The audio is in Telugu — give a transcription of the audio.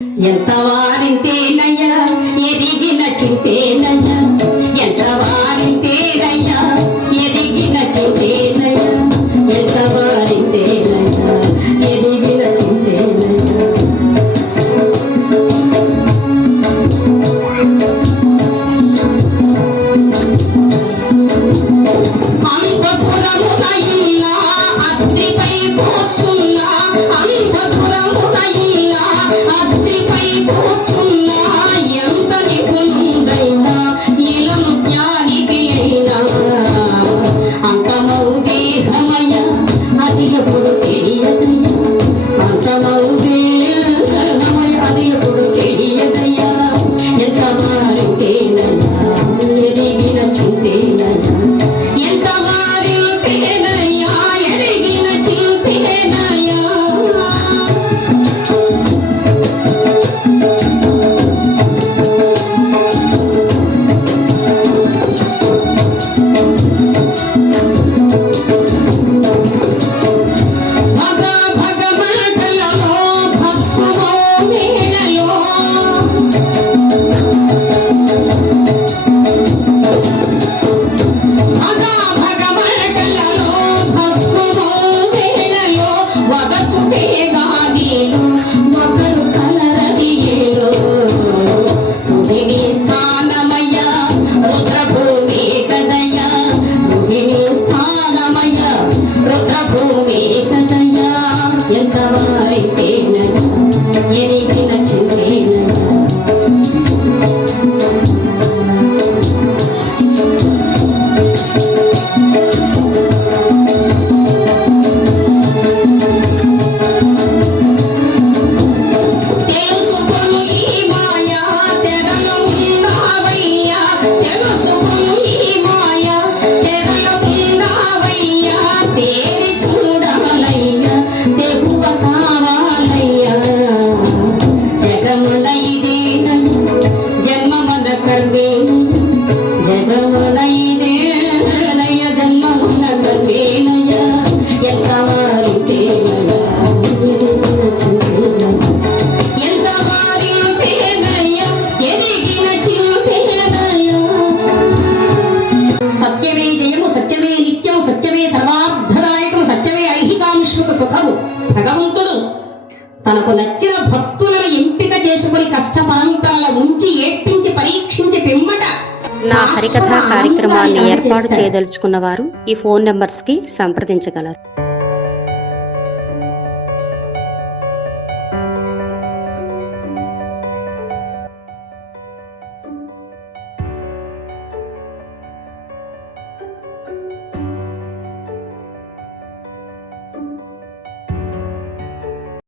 ఎంత వారింతేనయ్యా ఎదిగిన చింతేనయ్యా, ఎంత వారింతేనయ్యా ఎదిగిన చింతేనయ్యా, ఎంత వారింతేనయ్యా ఎదిగిన చింతేనయ్యా. అంతపురమునైనా అద్రిపై కూర్చున్నా, అంతపురమునైనా అద్రిపై కూర్చున్నా, ఎంత నిపుణుడైనా ఇలం జ్ఞానికి అయినా అంతమౌ దేహమయ అది ఎప్పుడు తెలియదయ్యా, అంతమౌ దేహమయ అది ఎప్పుడు తెలియదయ్యా. ఎంత వారింతేనయ్యా ఎదిగిన చింతేనయ్యా, ఎంత వారింతేనయ్యా ఎదిగిన చింతేనయ్యా. భగ భగ మాటలలో భస్మమో వేళలో, భగ భగ మాటలలో భస్మమో వేళలో, వగచుటే గాలిలో ఒకరు కలరదియేలో. భూమిని స్థానమయ్య రుద్రభూమి కదయ్యా, భూమిని స్థానమయ్య రుద్రభూమి కదయ్యా. ఎంత వారితేనయ్యా ఎదిగిన చింతేనయ్యా. తెలుసుకొను ఈ మాయా తెరల ఉన్నావయ్యా, తెలుసుకొను ఈ మాయా తెరల ఉన్నావయ్యా. తేరి చూడాలయ్యా తెగువ కావాలయ్యా. జగమున ఇదేనయ్యా జన్మమున కర్మేనయ్యా, జగమున ఇదేనయ్యా జన్మమున కర్మేనయ్యా. ఎంత వారితేనయ్యా ఎదిగిన చింతేనయ్యా, ఎంత వారింతేనయ్యా ఎదిగిన చింతేనయ్యా. సత్యమే జయము, సత్యమే నిత్యం, సత్యమే సర్వార్థదాయకము, సత్యమే ఐహికాంశుకు సుఖము. భగవంతుడు తనకు నచ్చిన భక్తులను ఎంపిక చేసుకుని కష్టపరంపరల ఉంచి ఏడ్పించి పరీక్షించి పిమ్మట నా హరికథ కార్యక్రమాన్ని ఏర్పాటు చేయదలుచుకున్న వారు ఈ ఫోన్ నంబర్స్కి సంప్రదించగలరు.